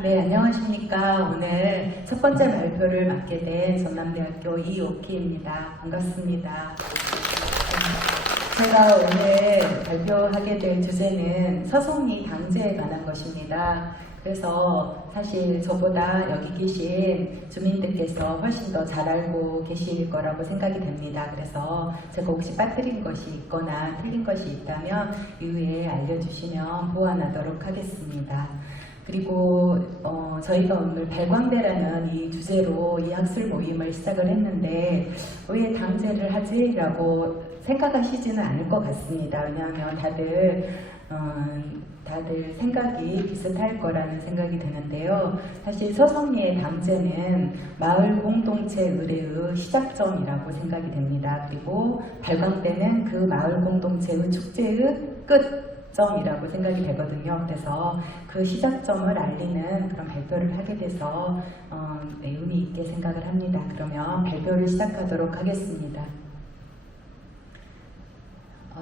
네, 안녕하십니까. 오늘 첫 번째 발표를 맡게 된 전남대학교 이옥희입니다. 반갑습니다. 제가 오늘 발표하게 된 주제는 서성리 당제에 관한 것입니다. 그래서 사실 저보다 여기 계신 주민들께서 훨씬 더 잘 알고 계실 거라고 생각이 됩니다. 그래서 제가 혹시 빠뜨린 것이 있거나 틀린 것이 있다면 이후에 알려주시면 보완하도록 하겠습니다. 그리고 저희가 오늘 발광대라는 이 주제로 이 학술 모임을 시작을 했는데 왜 당제를 하지? 라고 생각하시지는 않을 것 같습니다. 왜냐하면 다들 생각이 비슷할 거라는 생각이 드는데요. 사실 서성리의 당제는 마을 공동체 의례의 시작점이라고 생각이 됩니다. 그리고 발광대는 그 마을 공동체의 축제의 끝점이라고 생각이 되거든요. 그래서 그 시작점을 알리는 그런 발표를 하게 돼서 의미 있게 생각을 합니다. 그러면 발표를 시작하도록 하겠습니다.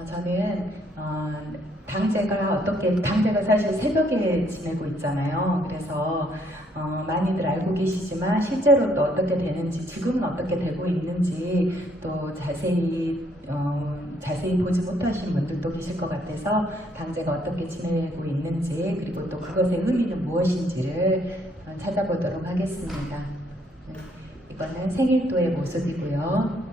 저는 당제가 사실 새벽에 지내고 있잖아요. 그래서 많이들 알고 계시지만 실제로 또 어떻게 되는지, 지금은 어떻게 되고 있는지 또 자세히 보지 못하신 분들도 계실 것 같아서 당제가 어떻게 지내고 있는지, 그리고 또 그것의 의미는 무엇인지를 찾아보도록 하겠습니다. 이거는 생일도의 모습이고요.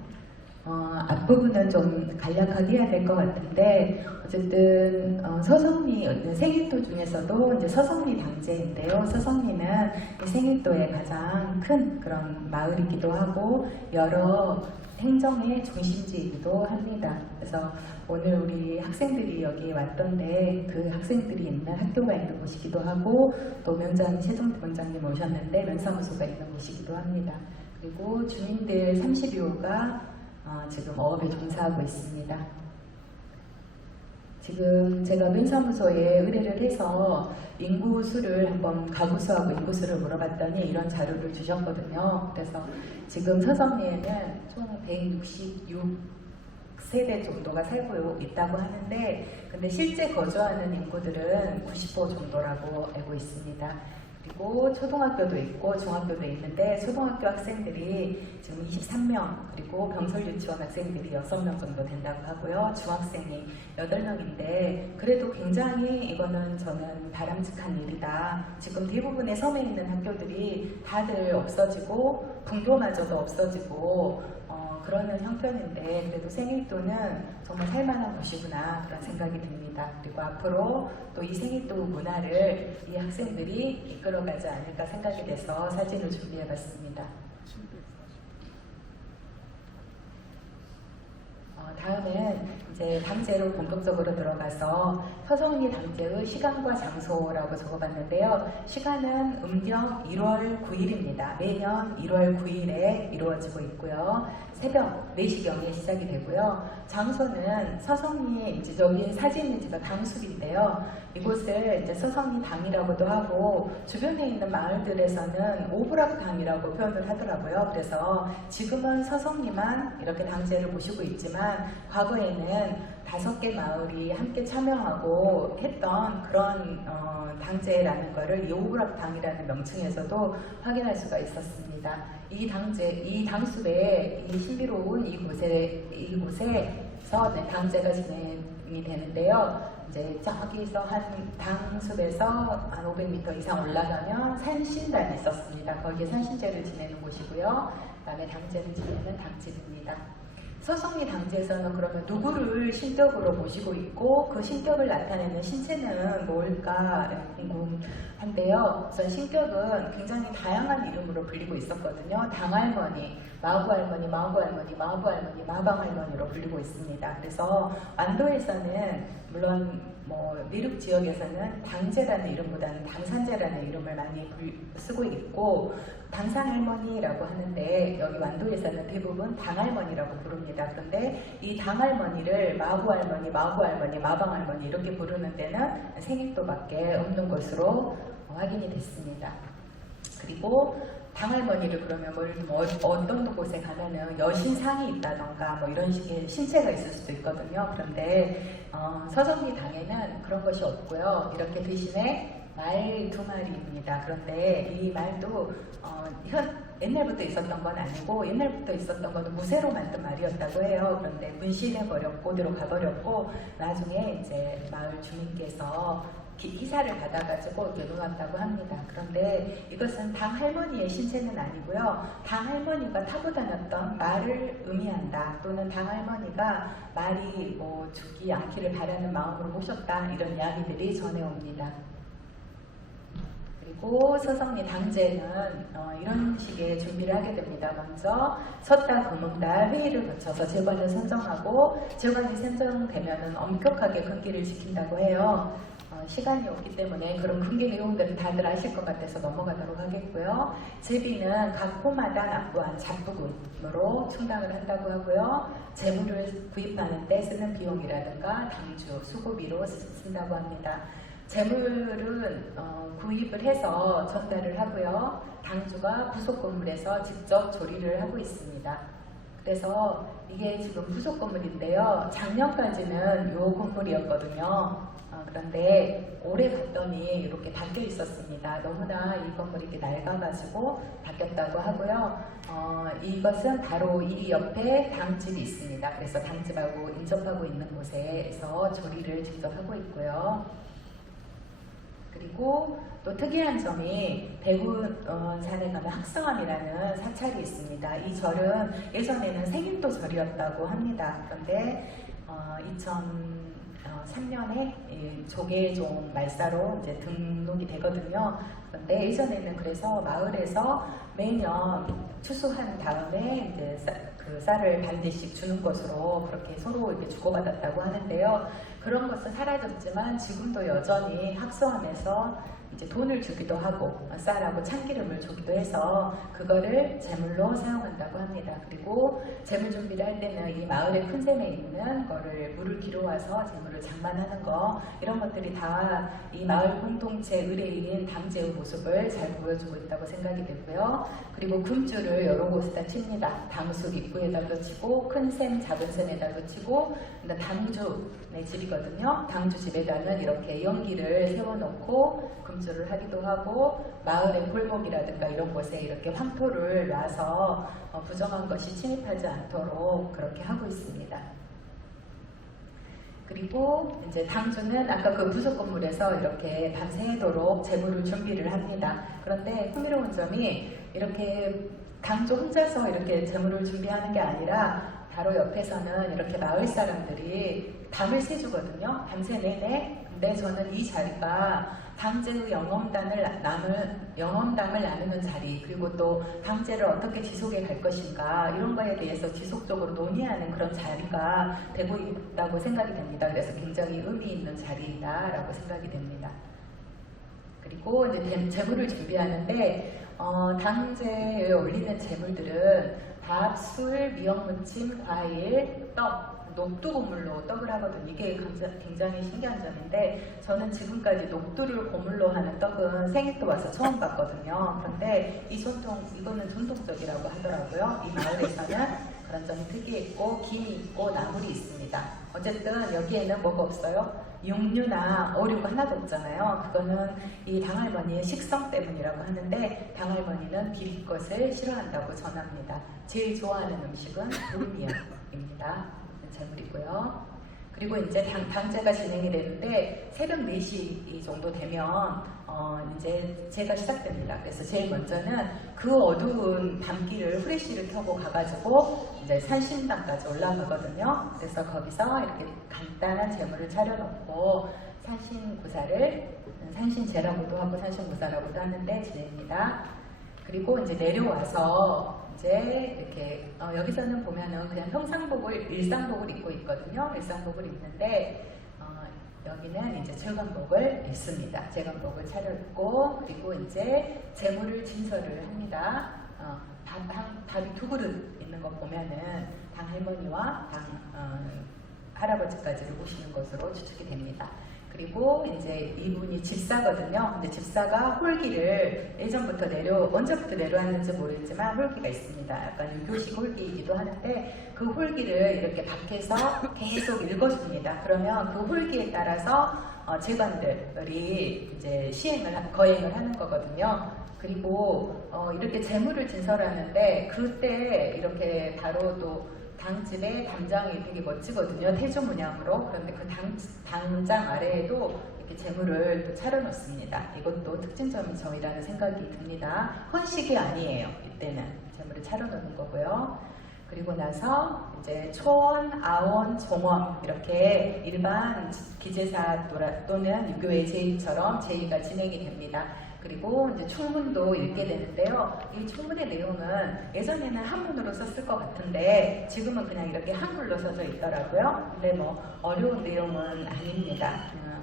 앞부분은 좀 간략하게 해야 될 것 같은데, 어쨌든 서성리 생일도 중에서도 이제 서성리 당제인데요. 서성리는 생일도의 가장 큰 그런 마을이기도 하고 여러 행정의 중심지이기도 합니다. 그래서 오늘 우리 학생들이 여기 왔던데 그 학생들이 있는 학교가 있는 곳이기도 하고, 또 면장 최종태 원장님 오셨는데 면사무소가 있는 곳이기도 합니다. 그리고 주민들 32호가 지금 어업에 종사하고 있습니다. 지금 제가 면사무소에 의뢰를 해서 인구수를 한번 가구수하고 인구수를 물어봤더니 이런 자료를 주셨거든요. 그래서 지금 서성리에는 총 166세대 정도가 살고 있다고 하는데, 근데 실제 거주하는 인구들은 90호 정도라고 알고 있습니다. 그리고 초등학교도 있고 중학교도 있는데 초등학교 학생들이 지금 23명, 그리고 병설 유치원 학생들이 6명 정도 된다고 하고요. 중학생이 8명인데 그래도 굉장히 이거는 저는 바람직한 일이다. 지금 대부분의 섬에 있는 학교들이 다들 없어지고 분교마저도 없어지고 그러는 형편인데 그래도 생일도는 정말 살만한 곳이구나 그런 생각이 듭니다. 그리고 앞으로 또 이 생일도 문화를 이 학생들이 이끌어가지 않을까 생각이 돼서 사진을 준비해봤습니다. 다음은 이제 당제로 본격적으로 들어가서 서성리 당제의 시간과 장소라고 적어봤는데요. 시간은 음력 1월 9일입니다. 매년 1월 9일에 이루어지고 있고요. 새벽 4시경에 시작이 되고요. 장소는 서성리에 이제 여기 사진은 제가 당숲인데요. 이곳을 이제 서성리 당이라고도 하고 주변에 있는 마을들에서는 오브락당이라고 표현을 하더라고요. 그래서 지금은 서성리만 이렇게 당제를 모시고 있지만 과거에는 5개 마을이 함께 참여하고 했던 그런 당제라는 것을 이 오브락당이라는 명칭에서도 확인할 수가 있었습니다. 이 당숲의 이 신비로운 이곳에서 당제가 진행이 되는데요. 이제 저기서 한 당숲에서 한 500m 이상 올라가면 산신단이 있었습니다. 거기에 산신제를 지내는 곳이고요. 그다음에 당제를 지내는 당집입니다. 서성리 당제에서는 그러면 누구를 신격으로 모시고 있고 그 신격을 나타내는 신체는 뭘까 궁금한데요. 우선 신격은 굉장히 다양한 이름으로 불리고 있었거든요. 당할머니, 마구할머니, 마구할머니, 마부할머니, 마방할머니로 불리고 있습니다. 그래서 완도에서는 물론 미륵 지역에서는 당제라는 이름보다는 당산제라는 이름을 많이 쓰고 있고, 당산할머니라고 하는데 여기 완도에서는 대부분 당할머니라고 부릅니다. 그런데 이 당할머니를 마부할머니, 마구할머니, 마방할머니 이렇게 부르는 데는 생일도밖에 없는 것으로 확인이 됐습니다. 그리고 당할머니를 그러면 어떤 곳에 가면은 여신상이 있다던가 이런 식의 신체가 있을 수도 있거든요. 그런데 서성리 당에는 그런 것이 없고요. 이렇게 대신에 말 두 마리입니다. 그런데 이 말도 옛날부터 있었던 건 아니고 옛날부터 있었던 건 무쇠로 만든 말이었다고 해요. 그런데 분신해버렸고 어디로 가버렸고 나중에 이제 마을 주민께서 기사를 받아가지고 내놓았다고 합니다. 그런데 이것은 당 할머니의 신체는 아니고요. 당 할머니가 타고 다녔던 말을 의미한다. 또는 당 할머니가 말이 뭐 죽지 않기를 바라는 마음으로 모셨다. 이런 이야기들이 전해옵니다. 그리고 서성리 당제는 이런 식의 준비를 하게 됩니다. 먼저 섰다 굽는다 회의를 거쳐서 제관을 선정하고 제관이 선정되면 엄격하게 금기를 지킨다고 해요. 시간이 없기 때문에 그런 금기 내용들은 다들 아실 것 같아서 넘어가도록 하겠고요. 제비는 각 호마다 납부한 잡부금으로 충당을 한다고 하고요. 재물을 구입하는 데 쓰는 비용이라든가 당주, 수고비로 쓴다고 합니다. 재물은 구입을 해서 전달을 하고요. 당주가 부속 건물에서 직접 조리를 하고 있습니다. 그래서 이게 지금 부속 건물인데요. 작년까지는 이 건물이었거든요. 그런데 올해 갔더니 이렇게 바뀌어 있었습니다. 너무나 이 건물이 이렇게 낡아가지고 바뀌었다고 하고요. 이것은 바로 이 옆에 당집이 있습니다. 그래서 당집하고 인접하고 있는 곳에서 조리를 직접 하고 있고요. 그리고 또 특이한 점이 대구산에 가면 학성암이라는 사찰이 있습니다. 이 절은 예전에는 생인도 절이었다고 합니다. 그런데 2003년에 조계종 말사로 이제 등록이 되거든요. 그런데 예전에는 그래서 마을에서 매년 추수한 다음에 이제 그 쌀을 반대씩 주는 것으로 그렇게 서로 이렇게 주고받았다고 하는데요. 그런 것은 사라졌지만 지금도 여전히 학성암에서 이제 돈을 주기도 하고 쌀하고 참기름을 주기도 해서 그거를 제물로 사용한다고 합니다. 그리고 제물 준비를 할 때는 이 마을의 큰 샘에 있는 거를 물을 길어와서 제물을 장만하는 거 이런 것들이 다 이 마을 공동체 의뢰인 당제의 모습을 잘 보여주고 있다고 생각이 되고요. 그리고 금줄을 여러 곳에다 칩니다. 당숙 입구에다도 치고 큰 샘, 작은 샘에다도 치고 당주의 집이거든요. 당주 집에다는 이렇게 연기를 세워놓고 금줄을 하기도 하고 마을의 골목이라든가 이런 곳에 이렇게 황토를 놔서 부정한 것이 침입하지 않도록 그렇게 하고 있습니다. 그리고 이제 당주는 아까 그 부속 건물에서 이렇게 밤새도록 제물을 준비를 합니다. 그런데 흥미로운 점이 이렇게 당주 혼자서 이렇게 제물을 준비하는 게 아니라 바로 옆에서는 이렇게 마을 사람들이 밤을 새주거든요. 밤새 내내. 근데 저는 이 자리가 당제의 영험담을 나누는 자리, 그리고 또 당제를 어떻게 지속해 갈 것인가 이런 거에 대해서 지속적으로 논의하는 그런 자리가 되고 있다고 생각이 됩니다. 그래서 굉장히 의미 있는 자리다라고 생각이 됩니다. 그리고 이제 제물을 준비하는데 당제에 올리는 제물들은 밥, 술, 미역무침, 과일, 떡, 녹두고물로 떡을 하거든요. 이게 굉장히 신기한 점인데 저는 지금까지 녹두를 고물로 하는 떡은 생일도 와서 처음 봤거든요. 그런데 이거는 전통적이라고 하더라고요. 이 마을에서는 그런 점이 특이했고 김이 있고 나물이 있습니다. 어쨌든 여기에는 뭐가 없어요? 육류나 어류가 하나도 없잖아요. 그거는 이 당할머니의 식성 때문이라고 하는데 당할머니는 비릴 것을 싫어한다고 전합니다. 제일 좋아하는 음식은 불미역입니다. 제물이고요. 그리고 이제 당제가 진행이 되는데 새벽 4시 정도 되면 이제 제가 시작됩니다. 그래서 제일 먼저는 그 어두운 밤길을 후레쉬를 켜고 가가지고 이제 산신당까지 올라가거든요. 그래서 거기서 이렇게 간단한 제물을 차려놓고 산신제라고도 하고 산신구사라고도 하는데 지냅니다. 그리고 이제 내려와서 이제 이렇게 여기서는 보면은 그냥 일상복을 입고 있거든요. 일상복을 입는데 여기는 이제 제관복을 입습니다. 제관복을 차려입고 그리고 이제 제물을 진설을 합니다. 밥이 2그릇 있는 거 보면은 당 할머니와 당 할아버지까지를 모시는 것으로 추측이 됩니다. 그리고 이제 이분이 집사거든요. 근데 집사가 홀기를 예전부터 언제부터 내려왔는지 모르겠지만 홀기가 있습니다. 약간 유교식 홀기이기도 하는데 그 홀기를 이렇게 밖에서 계속 읽어줍니다. 그러면 그 홀기에 따라서 재관들이 이제 거행을 하는 거거든요. 그리고 이렇게 재물을 진설하는데 그때 이렇게 바로 또 당집의 담장이 되게 멋지거든요. 태조 문양으로. 그런데 그 당장 아래에도 이렇게 재물을 또 차려놓습니다. 이것도 특징점이 저희라는 생각이 듭니다. 헌식이 아니에요. 이때는 재물을 차려놓는 거고요. 그리고 나서 이제 초원, 아원, 종원 이렇게 일반 기제사 또는 유교의 제의처럼 제의가 진행이 됩니다. 그리고 이제 총문도 읽게 되는데요. 이 총문의 내용은 예전에는 한문으로 썼을 것 같은데 지금은 그냥 이렇게 한글로 써져 있더라고요. 근데 뭐 어려운 내용은 아닙니다.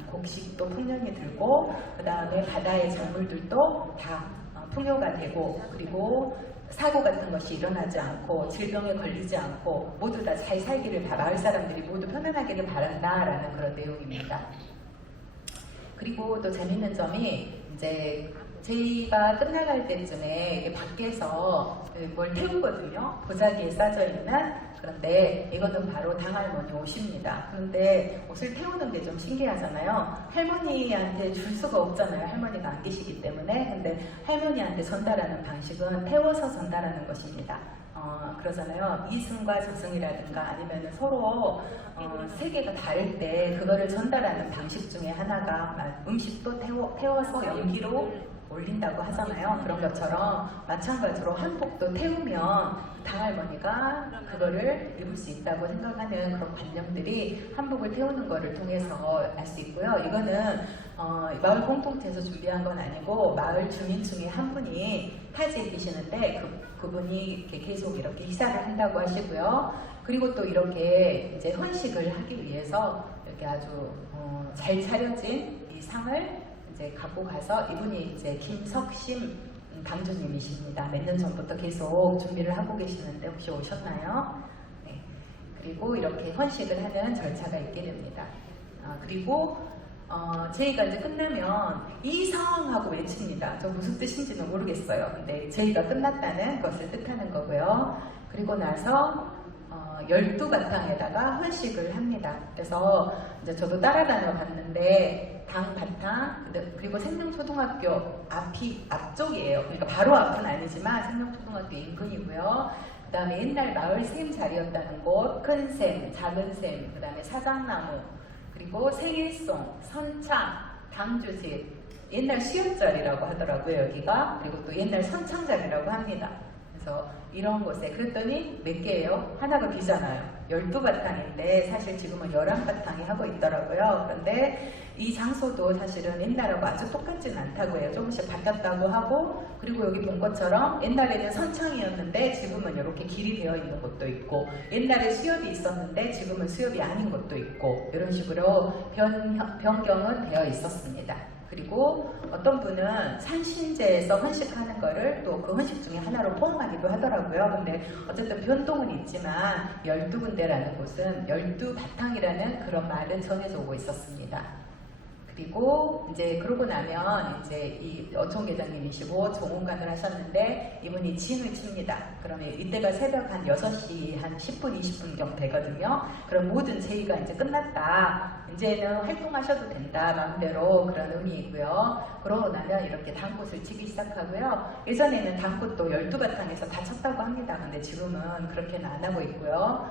곡식도 풍년이 들고 그 다음에 바다의 작물들도 다 풍요가 되고 그리고 사고 같은 것이 일어나지 않고 질병에 걸리지 않고 모두 다 잘 살기를 마을 사람들이 모두 편안하기를 바란다라는 그런 내용입니다. 그리고 또 재밌는 점이 이제 제의가 끝나갈 때쯤에 밖에서 뭘 태우거든요. 보자기에 싸져 있는. 그런데 이것은 바로 당할머니 옷입니다. 그런데 옷을 태우는 게 좀 신기하잖아요. 할머니한테 줄 수가 없잖아요. 할머니가 안 계시기 때문에. 근데 할머니한테 전달하는 방식은 태워서 전달하는 것입니다. 그러잖아요. 이승과 저승이라든가 아니면 서로 세계가 다를 때 그거를 전달하는 방식 중에 하나가 음식도 태워서 연기로 올린다고 하잖아요. 그런 것처럼 마찬가지로 한복도 태우면 당할머니가 그거를 입을 수 있다고 생각하는 그런 관념들이 한복을 태우는 거를 통해서 알 수 있고요. 이거는 마을 공동체에서 준비한 건 아니고 마을 주민 중에 한 분이 타지에 계시는데 그분이 이렇게 계속 이렇게 희사를 한다고 하시고요. 그리고 또 이렇게 이제 헌식을 하기 위해서 이렇게 아주 잘 차려진 이 상을 이제 갖고 가서 이분이 이제 김석심 당주님이십니다. 몇 년 전부터 계속 준비를 하고 계시는데 혹시 오셨나요? 네. 그리고 이렇게 헌식을 하는 절차가 있게 됩니다. 그리고 제의가 이제 끝나면 이성하고 외칩니다. 저 무슨 뜻인지는 모르겠어요. 근데 제의가 끝났다는 것을 뜻하는 거고요. 그리고 나서 12바탕에다가 헌식을 합니다. 그래서 이제 저도 따라다녀 봤는데 당 바탕 그리고 생명초등학교 앞쪽이에요. 그러니까 바로 앞은 아니지만 생명초등학교 인근이고요. 그 다음에 옛날 마을 샘 자리였다는 곳, 큰 샘, 작은 샘, 그 다음에 사장나무, 그리고 생일송, 선창, 당주집, 옛날 수협자리라고 하더라고요 여기가. 그리고 또 옛날 선창자리라고 합니다. 그래서 이런 곳에 그랬더니 몇 개예요? 하나가 비잖아요. 12바탕인데 사실 지금은 11바탕이 하고 있더라고요. 그런데 이 장소도 사실은 옛날하고 아주 똑같지는 않다고 해요. 조금씩 바뀌었다고 하고 그리고 여기 본 것처럼 옛날에는 선창이었는데 지금은 이렇게 길이 되어 있는 곳도 있고 옛날에 수협이 있었는데 지금은 수협이 아닌 곳도 있고 이런 식으로 변경은 되어 있었습니다. 그리고 어떤 분은 산신제에서 헌식하는 거를 또 그 헌식 중에 하나로 포함하기도 하더라고요. 근데 어쨌든 변동은 있지만 12군데라는 곳은 12바탕이라는 그런 말은 전해져 오고 있었습니다. 그리고 이제 그러고 나면 이제 이 어촌계장님이시고 종원관을 하셨는데 이분이 진을 칩니다. 그러면 이때가 새벽 한 6시 한 10분 20분경 되거든요. 그럼 모든 제의가 이제 끝났다. 이제는 활동하셔도 된다. 마음대로 그런 의미이고요. 그러고 나면 이렇게 당꽃을 치기 시작하고요. 예전에는 당꽃도 12바탕에서 다 쳤다고 합니다. 근데 지금은 그렇게는 안 하고 있고요.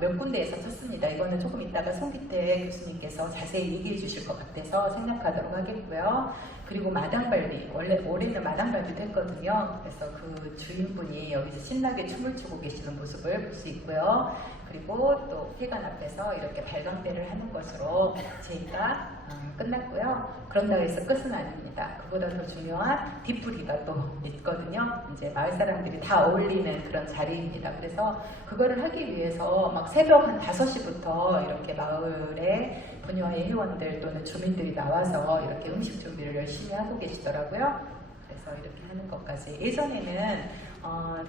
몇 군데에서 쳤습니다. 이거는 조금 이따가 송기태 교수님께서 자세히 얘기해 주실 것 같아서 생략하도록 하겠고요. 그리고 마당발비, 올해는 마당발비도 했거든요. 그래서 그 주인분이 여기서 신나게 춤을 추고 계시는 모습을 볼 수 있고요. 그리고 또 회관 앞에서 이렇게 발광대를 하는 것으로 제의가 끝났고요. 그런다고 해서 끝은 아닙니다. 그보다 더 중요한 뒷풀이가 또 있거든요. 이제 마을 사람들이 다 어울리는 그런 자리입니다. 그래서 그거를 하기 위해서 막 새벽 한 5시부터 이렇게 마을에 분녀회 회원들 또는 주민들이 나와서 이렇게 음식 준비를 열심히 하고 계시더라고요. 그래서 이렇게 하는 것까지. 예전에는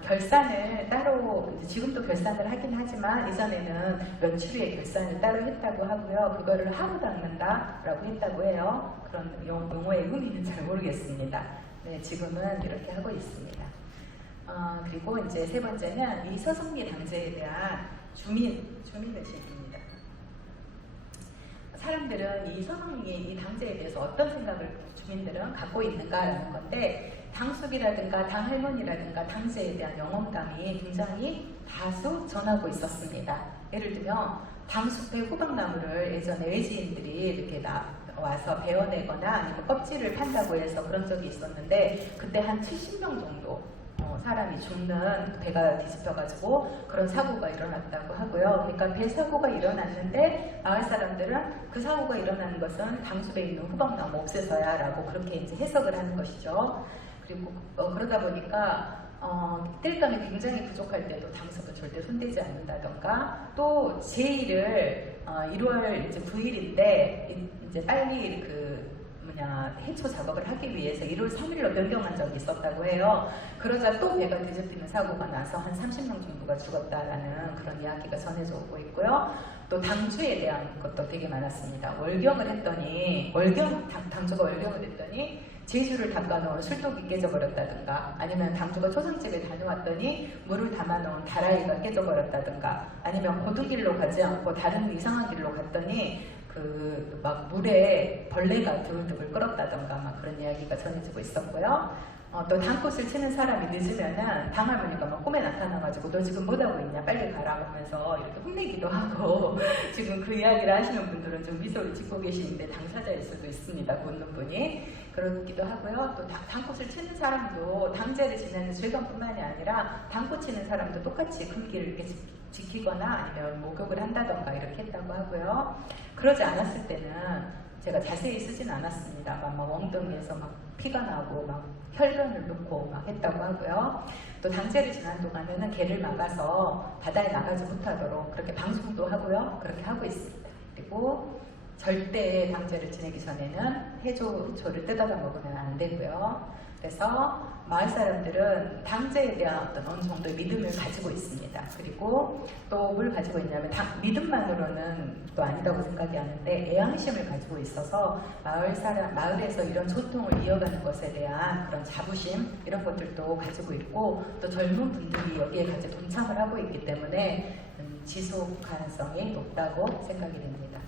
결산을 따로, 지금도 결산을 하긴 하지만 예전에는 며칠에 결산을 따로 했다고 하고요. 그거를 하루 닦는다라고 했다고 해요. 그런 용어의 의미는 잘 모르겠습니다. 네, 지금은 이렇게 하고 있습니다. 그리고 이제 세 번째는 이 서성리 당제에 대한 주민의식입니다. 사람들은 이 서성리의 이 당제에 대해서 어떤 생각을 주민들은 갖고 있는가라는 건데, 당숙이라든가 당할머니라든가 당제에 대한 영혼감이 굉장히 다수 전하고 있었습니다. 예를 들면 당숙배 호박나무를 예전에 외지인들이 이렇게 와서 베어내거나 아니면 껍질을 판다고 해서 그런 적이 있었는데, 그때 한 70명 정도 사람이 죽는, 배가 뒤집혀가지고 그런 사고가 일어났다고 하고요. 그러니까 배 사고가 일어났는데 마을 사람들은 그 사고가 일어나는 것은 당숲에 있는 호박나무 없애서야 라고 그렇게 이제 해석을 하는 것이죠. 그리고 그러다 보니까 띨감이 굉장히 부족할 때도 당석을 절대 손대지 않는다던가, 또 제1을 1월 이제 9일인데 이제 빨리 해초 작업을 하기 위해서 1월 3일로 변경한 적이 있었다고 해요. 그러자 또 배가 뒤집히는 사고가 나서 한 30명 정도가 죽었다라는 그런 이야기가 전해져 오고 있고요. 또 당주에 대한 것도 되게 많았습니다. 월경을 했더니 당주가 월경을 했더니 제주를 닦아놓은 술독이 깨져버렸다든가, 아니면 당주가 초상집에 다녀왔더니 물을 담아놓은 다라이가 깨져버렸다든가, 아니면 고등길로 가지 않고 다른 이상한 길로 갔더니 막 물에 벌레가 두글두글 끓었다던가 막 그런 이야기가 전해지고 있었고요. 또 당꽃을 치는 사람이 늦으면은 당할머니가 막 꿈에 나타나가지고 너 지금 뭐하고 있냐 빨리 가라고 하면서 이렇게 혼내기도 하고 지금 그 이야기를 하시는 분들은 좀 미소를 짓고 계시는데 당사자일 수도 있습니다. 묻는 분이. 그러기도 하고요. 또 당꽃을 치는 사람도 당제를 지내는 즐감뿐만이 아니라 당꽃 치는 사람도 똑같이 금기를 이렇게 지키거나 아니면 목욕을 한다던가 이렇게 했다고 하고요. 그러지 않았을 때는 제가 자세히 쓰진 않았습니다. 막 엉덩이에서 막 피가 나고 막 혈변을 넣고 막 했다고 하고요. 또 당제를 지난 동안에는 개를 막아서 바다에 나가지 못하도록 그렇게 방송도 하고요. 그렇게 하고 있습니다. 그리고 절대 당제를 지내기 전에는 해초를 뜯어다 먹으면 안 되고요. 그래서 마을 사람들은 당제에 대한 어느 정도의 믿음을 가지고 있습니다. 그리고 또 뭘 가지고 있냐면 믿음만으로는 또 아니다고 생각이 하는데 애양심을 가지고 있어서 마을에서 이런 소통을 이어가는 것에 대한 그런 자부심 이런 것들도 가지고 있고, 또 젊은 분들이 여기에 같이 동참을 하고 있기 때문에 지속 가능성이 높다고 생각이 됩니다.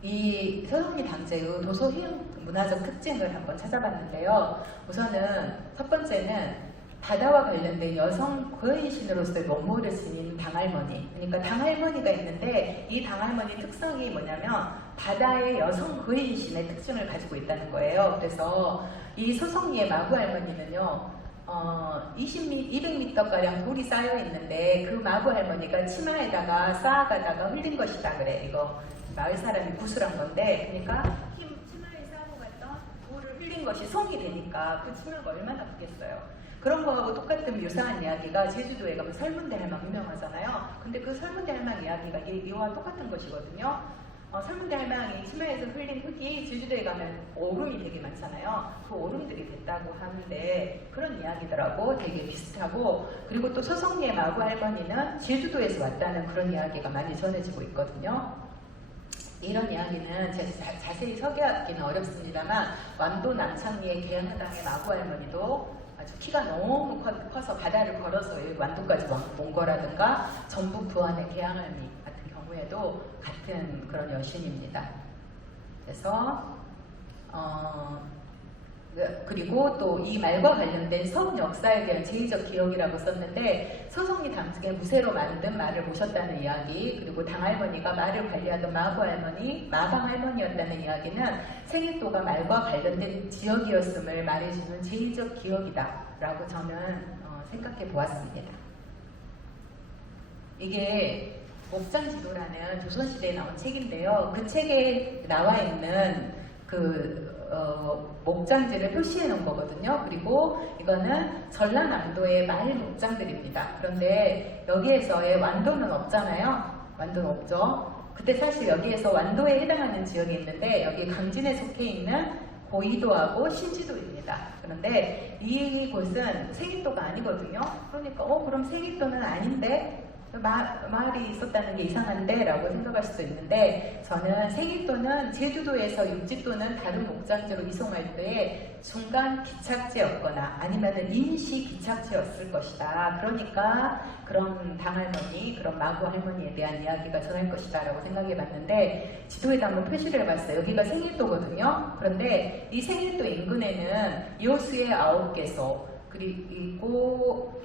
이 서성리 당제의 도서 희응 문화적 특징을 한번 찾아봤는데요. 우선은 첫 번째는 바다와 관련된 여성 거인신으로서의 면모를 지닌 당할머니. 그러니까 당할머니가 있는데 이 당할머니 특성이 뭐냐면 바다의 여성 거인신의 특징을 가지고 있다는 거예요. 그래서 이 서성리의 마구 할머니는요. 200m가량 돌이 쌓여 있는데 그 마구 할머니가 치마에다가 쌓아가다가 흘린 것이다 그래. 이거 마을 사람이 구술한 건데, 그러니까 치마에 쌓고 갔던 돌을 흘린 것이 송이 되니까 그 치마가 얼마나 아프겠어요. 그런 거하고 똑같은 묘사한 이야기가 제주도에 가면 설문대 할망 유명하잖아요. 근데 그 설문대 할망 이야기가 이와 똑같은 것이거든요. 설문대 할망이 치마에서 흘린 흙이 제주도에 가면 오름이 되게 많잖아요. 그 오름들이 됐다고 하는데 그런 이야기더라고. 되게 비슷하고, 그리고 또 서성리의 마구 할머니는 제주도에서 왔다는 그런 이야기가 많이 전해지고 있거든요. 이런 이야기는 제가 자세히 소개하기는 어렵습니다만 완도 남창리의 계양화당의 마구 할머니도 아주 키가 너무 커서 바다를 걸어서 완도까지 온 거라든가, 전북 부안의 계양할미 같은 경우에도 같은 그런 여신입니다. 그래서 그리고 또 이 말과 관련된 성 역사에 대한 제의적 기억이라고 썼는데, 서성리 당직의 무쇠로 만든 말을 모셨다는 이야기, 그리고 당할머니가 말을 관리하던 마구할머니, 마방할머니였다는 이야기는 생일도가 말과 관련된 지역이었음을 말해주는 제의적 기억이다 라고 저는 생각해 보았습니다. 이게 목장지도라는 조선시대에 나온 책인데요. 그 책에 나와 있는 목장지를 표시해 놓은 거거든요. 그리고 이거는 전라남도의 마을 목장들입니다. 그런데 여기에서의 완도는 없잖아요. 완도는 없죠. 그때 사실 여기에서 완도에 해당하는 지역이 있는데 여기 강진에 속해 있는 고이도하고 신지도입니다. 그런데 이곳은 생일도가 아니거든요. 그러니까 그럼 생일도는 아닌데 마을이 있었다는 게 이상한데 라고 생각할 수도 있는데, 저는 세길도는 제주도에서 육지도는 다른 목적지로 이송할 때에 중간 기착지였거나 아니면은 임시 기착지였을 것이다. 그러니까 그런 당할머니, 그런 마구 할머니에 대한 이야기가 전할 것이다 라고 생각해 봤는데, 지도에다 한번 표시를 해봤어요. 여기가 생일도거든요. 그런데 이 생일도 인근에는 여수의 9개소, 그리고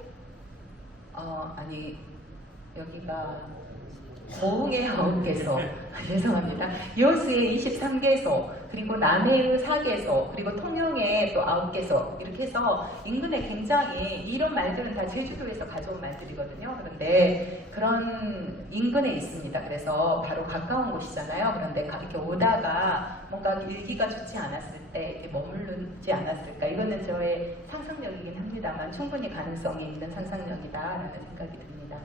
여기가 고흥의 9개소, 죄송합니다. 여수의 23개소, 그리고 남해의 4개소, 그리고 통영의 또 9개소, 이렇게 해서 인근에 굉장히, 이런 말들은 다 제주도에서 가져온 말들이거든요. 그런데 그런 인근에 있습니다. 그래서 바로 가까운 곳이잖아요. 그런데 이렇게 오다가 뭔가 일기가 좋지 않았을 때 이렇게 머무르지 않았을까. 이거는 저의 상상력이긴 합니다만 충분히 가능성이 있는 상상력이다라는 생각이 듭니다.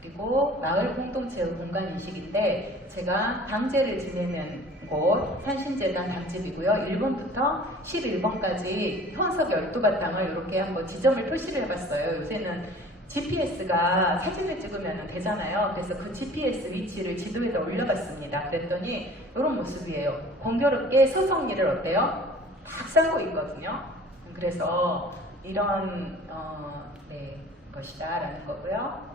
그리고 마을 공동체의 공간인식인데, 제가 당제를 지내는 곳 산신재단 당집이고요. 1번부터 11번까지 현석 12바탕을 이렇게 한번 지점을 표시를 해봤어요. 요새는 GPS가 사진을 찍으면 되잖아요. 그래서 그 GPS 위치를 지도에다 올려봤습니다. 그랬더니 이런 모습이에요. 공교롭게 서성리를 어때요? 딱 싸고 있거든요. 그래서 이런 것이다 라는 거고요.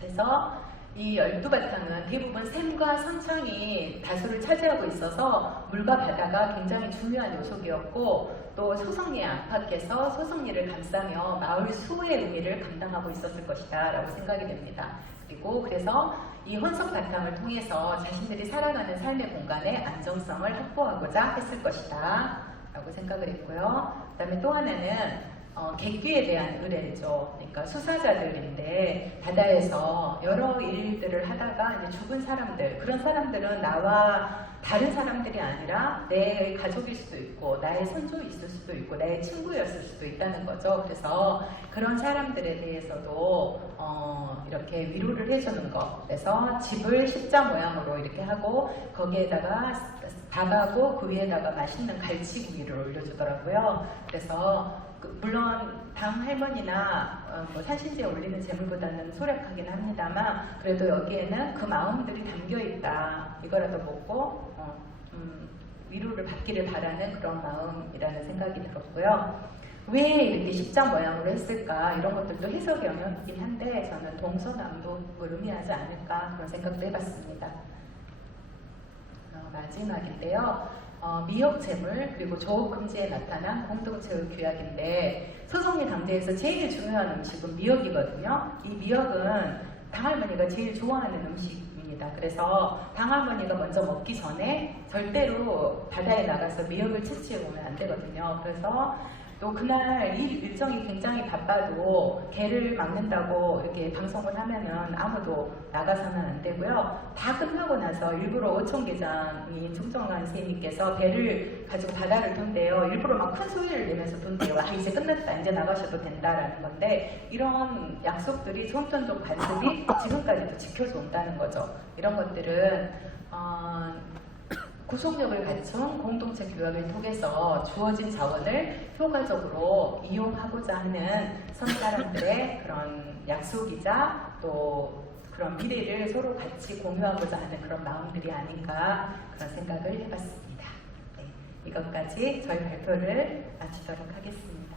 그래서 이 12바탕은 대부분 샘과 선창이 다수를 차지하고 있어서 물과 바다가 굉장히 중요한 요소이었고, 또 소성리의 안팎에서 소성리를 감싸며 마을 수호의 의미를 감당하고 있었을 것이다 라고 생각이 됩니다. 그리고 그래서 이 혼석 바탕을 통해서 자신들이 살아가는 삶의 공간에 안정성을 확보하고자 했을 것이다 라고 생각을 했고요. 그 다음에 또 하나는 객귀에 대한 의뢰죠. 그러니까 수사자들인데 바다에서 여러 일들을 하다가 이제 죽은 사람들, 그런 사람들은 나와 다른 사람들이 아니라 내 가족일 수도 있고 나의 손주일 수도 있고 나의 친구였을 수도 있다는 거죠. 그래서 그런 사람들에 대해서도 이렇게 위로를 해주는 것. 그래서 집을 십자 모양으로 이렇게 하고 거기에다가 밥하고 그 위에다가 맛있는 갈치구이를 올려주더라고요. 그래서 물론 당 할머니나 산신제에 올리는 재물보다는 소략하긴 합니다만, 그래도 여기에는 그 마음들이 담겨 있다. 이거라도 보고 위로를 받기를 바라는 그런 마음이라는 생각이 들었고요. 왜 이렇게 십자 모양으로 했을까? 이런 것들도 해석 영역이긴 한데 저는 동서남북을 의미하지 않을까 그런 생각도 해봤습니다. 마지막인데요. 미역재물 그리고 조업금지에 나타난 공동체의 규약인데, 소성리 당대에서 제일 중요한 음식은 미역이거든요. 이 미역은 당할머니가 제일 좋아하는 음식입니다. 그래서 당할머니가 먼저 먹기 전에 절대로 바다에 나가서 미역을 채취해 보면 안 되거든요. 그래서 또 그날 일정이 굉장히 바빠도 개를 막는다고 이렇게 방송을 하면은 아무도 나가서는 안 되고요. 다 끝나고 나서 일부러 어촌계장이 충정한 스님께서 배를 가지고 바다를 돈대요. 일부러 막 큰 소리를 내면서 돈대요. 이제 끝났다. 이제 나가셔도 된다라는 건데, 이런 약속들이 손전족 관습이 지금까지도 지켜져 온다는 거죠. 이런 것들은 구속력을 갖춘 공동체 교역을 통해서 주어진 자원을 효과적으로 이용하고자 하는 선 사람들의 그런 약속이자 또 그런 미래를 서로 같이 공유하고자 하는 그런 마음들이 아닌가 그런 생각을 해봤습니다. 네, 이것까지 저희 발표를 마치도록 하겠습니다.